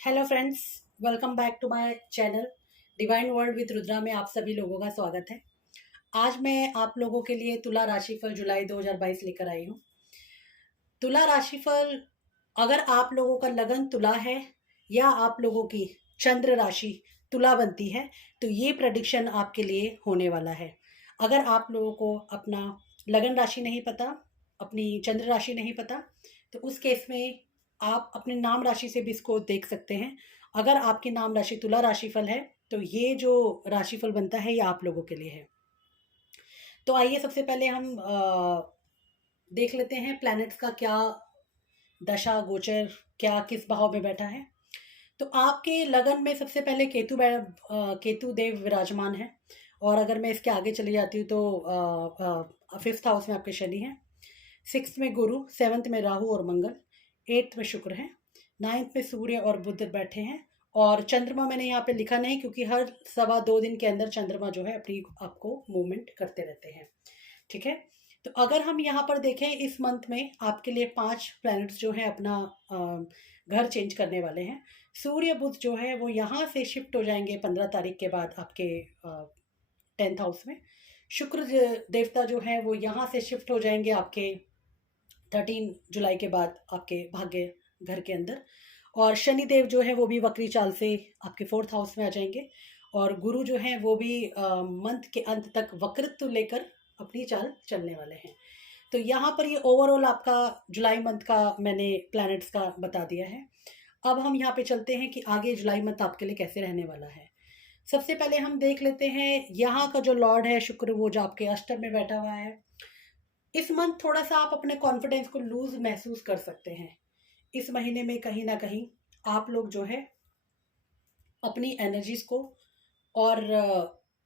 Hello friends, welcome back to my channel divine world with Rudra में आप सभी लोगों का स्वागत है। आज मैं आप लोगों के लिए तुला राशिफल जुलाई 2022 लेकर आई हूँ। तुला राशिफल, अगर आप लोगों का लगन तुला है या आप लोगों की चंद्र राशि तुला बनती है तो ये प्रेडिक्शन आपके लिए होने वाला है। अगर आप लोगों को अपना लगन राशि नहीं पता, अपनी चंद्र राशि नहीं पता, तो उस केस में आप अपने नाम राशि से भी इसको देख सकते हैं। अगर आपकी नाम राशि तुला राशिफल है तो ये जो राशिफल बनता है ये आप लोगों के लिए है। तो आइए सबसे पहले हम देख लेते हैं प्लैनेट्स का क्या दशा गोचर, क्या किस भाव में बैठा है। तो आपके लगन में सबसे पहले केतु देव विराजमान है। और अगर मैं इसके आगे चली जाती हूँ तो फिफ्थ हाउस में आपके शनि है, सिक्स्थ में गुरु, सेवन्थ में राहु और मंगल, एट्थ में शुक्र है, नाइन्थ में सूर्य और बुध बैठे हैं। और चंद्रमा मैंने यहाँ पे लिखा नहीं क्योंकि हर 2.25 दिन के अंदर चंद्रमा जो है अपनी आपको मूवमेंट करते रहते हैं। ठीक है। तो अगर हम यहाँ पर देखें इस मंथ में आपके लिए 5 प्लैनेट्स जो हैं अपना घर चेंज करने वाले हैं। सूर्य बुध जो है वो यहाँ से शिफ्ट हो जाएंगे 15 तारीख के बाद आपके 10th हाउस में। शुक्र देवता जो है वो यहाँ से शिफ्ट हो जाएंगे आपके 13 जुलाई के बाद आपके भाग्य घर के अंदर। और शनि देव जो है वो भी वक्री चाल से आपके 4th हाउस में आ जाएंगे। और गुरु जो है वो भी मंथ के अंत तक वक्रत्व लेकर अपनी चाल चलने वाले हैं। तो यहाँ पर ये ओवरऑल आपका जुलाई मंथ का मैंने प्लैनेट्स का बता दिया है। अब हम यहाँ पे चलते हैं कि आगे जुलाई मंथ आपके लिए कैसे रहने वाला है। सबसे पहले हम देख लेते हैं यहाँ का जो लॉर्ड है शुक्र, वो जो आपके अष्टम में बैठा हुआ है। इस मंथ थोड़ा सा आप अपने कॉन्फिडेंस को लूज महसूस कर सकते हैं। इस महीने में कहीं ना कहीं आप लोग जो है अपनी एनर्जीज को और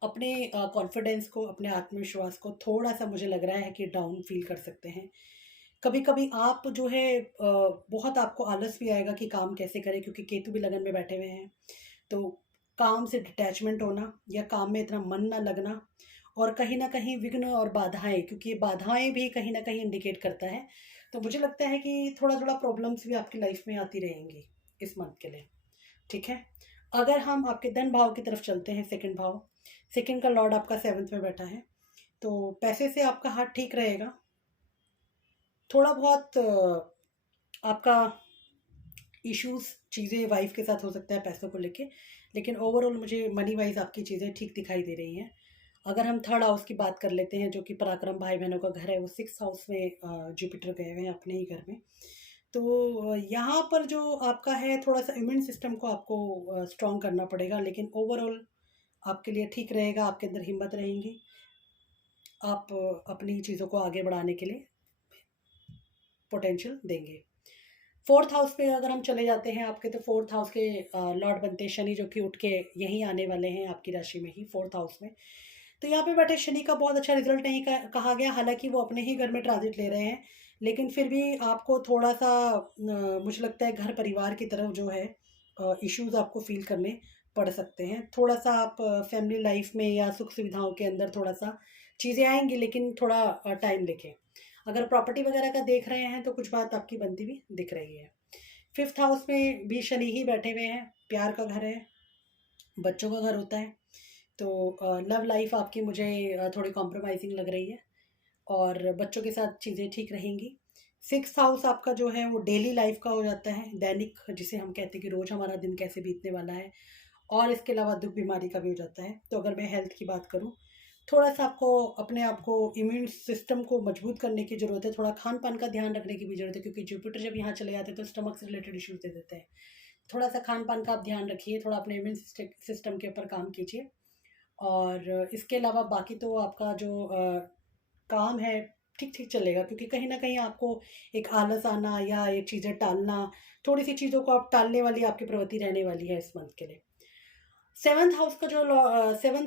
अपने कॉन्फिडेंस को, अपने आत्मविश्वास को थोड़ा सा मुझे लग रहा है कि डाउन फील कर सकते हैं। कभी कभी आप जो है बहुत आपको आलस भी आएगा कि काम कैसे करें, क्योंकि केतु भी लगन में बैठे हुए हैं। तो काम से डिटैचमेंट होना या काम में इतना मन ना लगना, और कहीं ना कहीं विघ्न और बाधाएं, क्योंकि ये बाधाएं भी कहीं ना कहीं इंडिकेट करता है। तो मुझे लगता है कि थोड़ा थोड़ा प्रॉब्लम्स भी आपकी लाइफ में आती रहेंगी इस मंथ के लिए। ठीक है। अगर हम आपके धन भाव की तरफ चलते हैं, सेकंड भाव, सेकंड का लॉर्ड आपका 7th में बैठा है। तो पैसे से आपका हाथ ठीक रहेगा। थोड़ा बहुत आपका इश्यूज चीज़ें वाइफ के साथ हो सकता है पैसों को लेके, लेकिन ओवरऑल मुझे मनी वाइज आपकी चीज़ें ठीक दिखाई दे रही हैं। अगर हम थर्ड हाउस की बात कर लेते हैं जो कि पराक्रम भाई बहनों का घर है, वो 6th हाउस में जुपिटर गए हुए हैं अपने ही घर में। तो यहाँ पर जो आपका है थोड़ा सा इम्यून सिस्टम को आपको स्ट्रॉन्ग करना पड़ेगा, लेकिन ओवरऑल आपके लिए ठीक रहेगा। आपके अंदर हिम्मत रहेंगी, आप अपनी चीज़ों को आगे बढ़ाने के लिए पोटेंशियल देंगे। 4th हाउस पे अगर हम चले जाते हैं आपके, तो 4th हाउस के लॉर्ड बनते हैं शनि, जो कि उठ के यहीं आने वाले हैं आपकी राशि में ही, 4th हाउस में। तो यहाँ पे बैठे शनि का बहुत अच्छा रिजल्ट नहीं कहा गया, हालांकि वो अपने ही घर में ट्रांजिट ले रहे हैं। लेकिन फिर भी आपको थोड़ा सा मुझे लगता है घर परिवार की तरफ जो है इश्यूज आपको फील करने पड़ सकते हैं। थोड़ा सा आप फैमिली लाइफ में या सुख सुविधाओं के अंदर थोड़ा सा चीज़ें आएंगी, लेकिन थोड़ा टाइम लेके। अगर प्रॉपर्टी वगैरह का देख रहे हैं तो कुछ बात आपकी बनती भी दिख रही है। 5th हाउस में भी शनि ही बैठे हुए हैं, प्यार का घर है, बच्चों का घर होता है। तो लव लाइफ आपकी मुझे थोड़ी कॉम्प्रोमाइजिंग लग रही है, और बच्चों के साथ चीज़ें ठीक रहेंगी। 6th हाउस आपका जो है वो डेली लाइफ का हो जाता है, दैनिक, जिसे हम कहते हैं कि रोज़ हमारा दिन कैसे बीतने वाला है। और इसके अलावा दुख बीमारी का भी हो जाता है। तो अगर मैं हेल्थ की बात करूँ, थोड़ा सा आपको अपने आप को इम्यून सिस्टम को मजबूत करने की ज़रूरत है। थोड़ा खान पान का ध्यान रखने की भी ज़रूरत है, क्योंकि जुपिटर जब यहाँ चले जाते हैं तो स्टमक से रिलेटेड इश्यूज दे देते हैं। थोड़ा सा खान पान का आप ध्यान रखिए, थोड़ा अपने इम्यून सिस्टम के ऊपर काम कीजिए। और इसके अलावा बाकी तो आपका जो काम है ठीक ठीक चलेगा, क्योंकि कहीं ना कहीं आपको एक आलस आना या ये चीज़ें टालना, थोड़ी सी चीज़ों को आप टालने वाली आपकी प्रवृत्ति रहने वाली है इस मंथ के लिए। 7th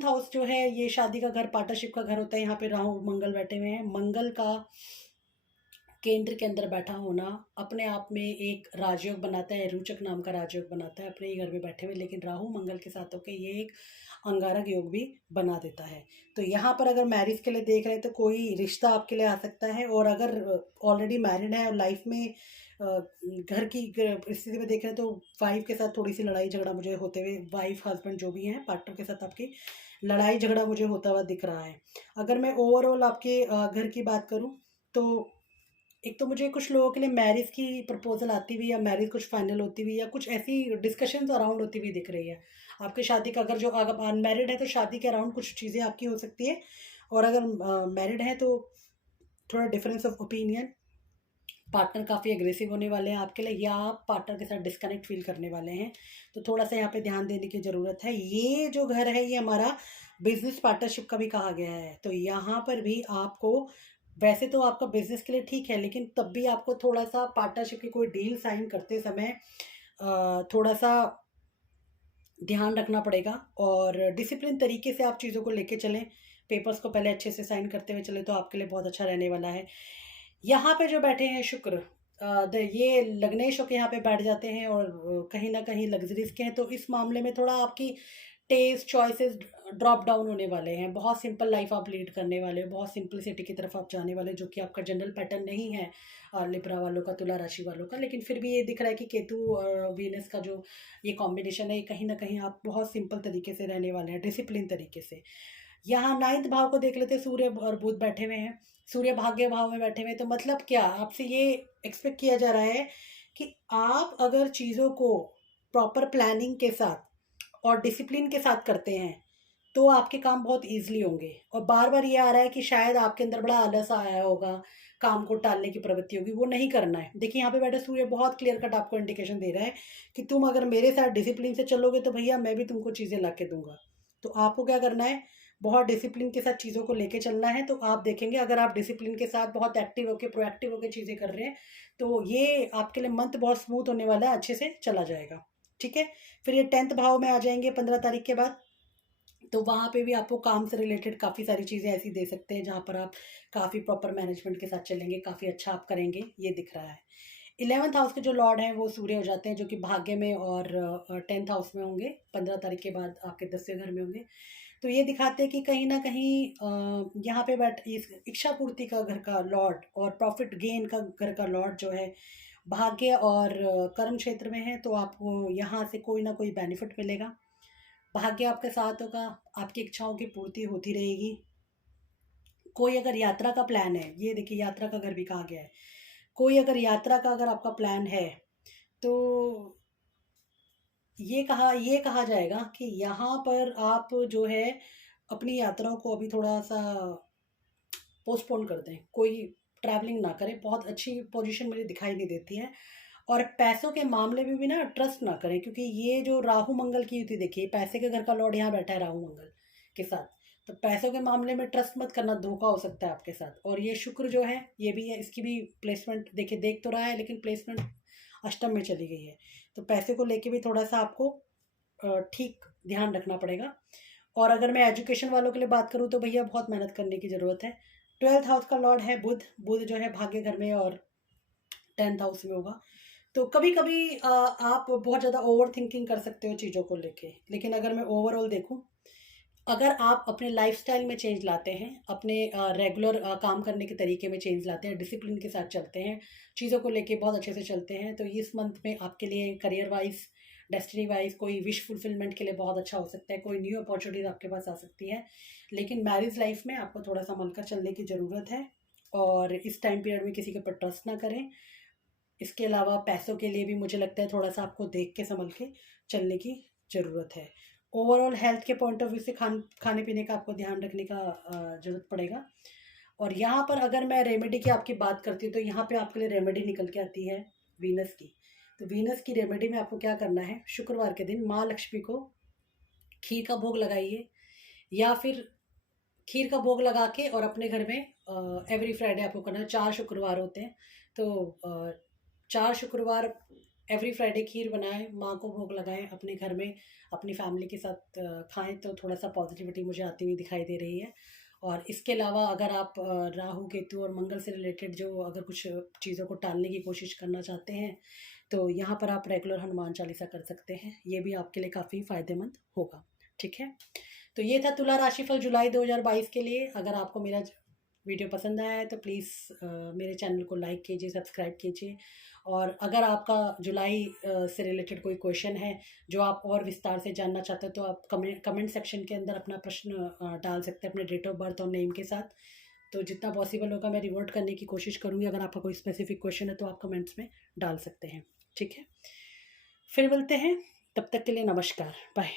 हाउस जो है ये शादी का घर, पार्टनरशिप का घर होता है। यहाँ पे राहु मंगल बैठे हुए हैं। मंगल का केंद्र के अंदर बैठा होना अपने आप में एक राजयोग बनाता है, रोचक नाम का राजयोग बनाता है अपने ही घर में बैठे हुए, लेकिन राहु मंगल के साथ होकर ये एक अंगारक योग भी बना देता है। तो यहाँ पर अगर मैरिज के लिए देख रहे हैं तो कोई रिश्ता आपके लिए आ सकता है, और अगर ऑलरेडी मैरिड है और लाइफ में घर की स्थिति में देख रहे हैं तो वाइफ के साथ थोड़ी सी लड़ाई झगड़ा मुझे होते हुए, वाइफ हस्बैंड जो भी हैं पार्टनर के साथ आपकी लड़ाई झगड़ा मुझे होता हुआ दिख रहा है। अगर मैं ओवरऑल आपके घर की बात करूं तो एक तो मुझे कुछ लोगों के लिए मैरिज की प्रपोजल आती हुई या मैरिज कुछ फाइनल होती हुई या कुछ ऐसी डिस्कशंस अराउंड होती हुई दिख रही है। आपके शादी का अगर अनमैरिड है तो शादी के अराउंड कुछ चीज़ें आपकी हो सकती है, और अगर मैरिड है तो थोड़ा डिफरेंस ऑफ ओपिनियन, पार्टनर काफ़ी एग्रेसिव होने वाले हैं आपके लिए, या आप पार्टनर के साथ डिस्कनेक्ट फील करने वाले हैं। तो थोड़ा सा यहाँ पे ध्यान देने की ज़रूरत है। ये जो घर है ये हमारा बिजनेस पार्टनरशिप का भी कहा गया है, तो यहाँ पर भी आपको, वैसे तो आपका बिजनेस के लिए ठीक है, लेकिन तब भी आपको थोड़ा सा पार्टनरशिप की कोई डील साइन करते समय थोड़ा सा ध्यान रखना पड़ेगा, और डिसिप्लिन तरीके से आप चीज़ों को लेके चलें। पेपर्स को पहले अच्छे से साइन करते हुए चले तो आपके लिए बहुत अच्छा रहने वाला है। यहाँ पे जो बैठे हैं शुक्र, ये लग्नेश होकर यहाँ पे बैठ जाते हैं और कहीं ना कहीं लग्जरीज के हैं, तो इस मामले में थोड़ा आपकी टेस्ट चॉइसेस ड्रॉप डाउन होने वाले हैं। बहुत सिंपल लाइफ आप लीड करने वाले हो, बहुत सिंपलिसिटी की तरफ आप जाने वाले, जो कि आपका जनरल पैटर्न नहीं है लिब्रा वालों का, तुला राशि वालों का। लेकिन फिर भी ये दिख रहा है कि केतु और वीनस का जो ये कॉम्बिनेशन है, ये कहीं ना कहीं आप बहुत सिंपल तरीके से रहने वाले हैं, डिसिप्लिन तरीके से। यहाँ 9th भाव को देख लेते हैं, सूर्य और बुध बैठे हुए हैं, सूर्य भाग्य भाव में बैठे हुए हैं। तो मतलब क्या, आपसे ये एक्सपेक्ट किया जा रहा है कि आप अगर चीज़ों को प्रॉपर प्लानिंग के साथ और डिसिप्लिन के साथ करते हैं तो आपके काम बहुत ईजिली होंगे। और बार बार ये आ रहा है कि शायद आपके अंदर बड़ा आलस आया होगा, काम को टालने की प्रवृत्ति होगी, वो नहीं करना है। देखिए यहाँ पे बैठे सूर्य बहुत क्लियर कट आपको इंडिकेशन दे रहा है कि तुम अगर मेरे साथ डिसिप्लिन से चलोगे तो भैया मैं भी तुमको चीज़ें ला के दूंगा। तो आपको क्या करना है, बहुत डिसिप्लिन के साथ चीज़ों को लेके चलना है। तो आप देखेंगे अगर आप डिसिप्लिन के साथ बहुत एक्टिव होकर प्रोएक्टिव होकर चीज़ें कर रहे हैं तो ये आपके लिए मंथ बहुत स्मूथ होने वाला है, अच्छे से चला जाएगा। ठीक है। फिर ये 10th भाव में आ जाएंगे 15 तारीख के बाद, तो वहाँ पे भी आपको काम से रिलेटेड काफ़ी सारी चीज़ें ऐसी दे सकते हैं जहाँ पर आप काफ़ी प्रॉपर मैनेजमेंट के साथ चलेंगे, काफ़ी अच्छा आप करेंगे, ये दिख रहा है। 11th हाउस के जो लॉर्ड हैं वो सूर्य हो जाते हैं, जो कि भाग्य में और 10th हाउस में होंगे, 15 तारीख के बाद आपके 10वें घर में होंगे। तो ये दिखाते हैं कि कहीं ना कहीं यहाँ पे बैठ इस इच्छा पूर्ति का घर का लॉर्ड और प्रॉफिट गेन का घर का लॉर्ड जो है भाग्य और कर्म क्षेत्र में है, तो आपको यहाँ से कोई ना कोई बेनिफिट मिलेगा। भाग्य आपके साथ होगा, आपकी इच्छाओं की पूर्ति होती रहेगी। कोई अगर यात्रा का प्लान है, ये देखिए यात्रा का घर भी कहा गया है, कोई अगर यात्रा का अगर आपका प्लान है तो ये कहा जाएगा कि यहाँ पर आप जो है अपनी यात्राओं को अभी थोड़ा सा पोस्टपोन कर दें, कोई ट्रैवलिंग ना करें। बहुत अच्छी पोजीशन मुझे दिखाई नहीं देती है। और पैसों के मामले में भी ना ट्रस्ट ना करें, क्योंकि ये जो राहु मंगल की युति देखिए, पैसे के घर का लॉर्ड यहाँ बैठा है राहु मंगल के साथ, तो पैसों के मामले में ट्रस्ट मत करना, धोखा हो सकता है आपके साथ। और ये शुक्र जो है ये भी है, इसकी भी प्लेसमेंट देखिए, देख तो रहा है लेकिन प्लेसमेंट अष्टम में चली गई है, तो पैसे को लेके भी थोड़ा सा आपको ठीक ध्यान रखना पड़ेगा। और अगर मैं एजुकेशन वालों के लिए बात करूँ तो भैया बहुत मेहनत करने की ज़रूरत है। 12th हाउस का लॉर्ड है बुध, बुध जो है भाग्य घर में और 10th हाउस में होगा। तो कभी कभी आप बहुत ज़्यादा ओवर थिंकिंग कर सकते हो चीज़ों को लेके, लेकिन अगर मैं ओवरऑल देखूँ, अगर आप अपने लाइफस्टाइल में चेंज लाते हैं, अपने रेगुलर काम करने के तरीके में चेंज लाते हैं, डिसिप्लिन के साथ चलते हैं, चीज़ों को लेके बहुत अच्छे से चलते हैं, तो इस मंथ में आपके लिए करियर वाइज, डेस्टिनी वाइज, कोई विश फुलफिलमेंट के लिए बहुत अच्छा हो सकता है, कोई न्यू अपॉर्चुनिटीज आपके पास आ सकती है। लेकिन मैरिज लाइफ में आपको थोड़ा सा संभल कर चलने की ज़रूरत है, और इस टाइम पीरियड में किसी के ऊपर ट्रस्ट ना करें। इसके अलावा पैसों के लिए भी मुझे लगता है थोड़ा सा आपको देख के संभल के चलने की ज़रूरत है। ओवरऑल हेल्थ के पॉइंट ऑफ व्यू से खाने पीने का आपको ध्यान रखने का ज़रूरत पड़ेगा। और यहाँ पर अगर मैं रेमेडी की आपकी बात करती हूँ तो यहाँ पे आपके लिए रेमेडी निकल के आती है वीनस की। तो वीनस की रेमेडी में आपको क्या करना है, शुक्रवार के दिन माँ लक्ष्मी को खीर का भोग लगाइए, या फिर खीर का भोग लगा के और अपने घर में एवरी फ्राइडे आपको करना है। 4 शुक्रवार होते हैं, तो 4 शुक्रवार एवरी फ्राइडे खीर बनाएं, माँ को भोग लगाएं, अपने घर में अपनी फैमिली के साथ खाएं, तो थोड़ा सा पॉजिटिविटी मुझे आती हुई दिखाई दे रही है। और इसके अलावा अगर आप राहु केतु और मंगल से रिलेटेड जो अगर कुछ चीज़ों को टालने की कोशिश करना चाहते हैं तो यहाँ पर आप रेगुलर हनुमान चालीसा कर सकते हैं, ये भी आपके लिए काफ़ी फ़ायदेमंद होगा। ठीक है। तो ये था तुला राशिफल जुलाई 2022 के लिए। अगर आपको मेरा वीडियो पसंद आया है तो प्लीज़ मेरे चैनल को लाइक कीजिए, सब्सक्राइब कीजिए, और अगर आपका जुलाई से रिलेटेड कोई क्वेश्चन है जो आप और विस्तार से जानना चाहते हो तो आप कमेंट सेक्शन के अंदर अपना प्रश्न डाल सकते हैं अपने डेट ऑफ बर्थ और नेम के साथ। तो जितना पॉसिबल होगा मैं रिवर्ट करने की कोशिश करूँगी। अगर आपका कोई स्पेसिफिक क्वेश्चन है तो आप कमेंट्स में डाल सकते हैं। ठीक है, फिर मिलते हैं, तब तक के लिए नमस्कार, बाय।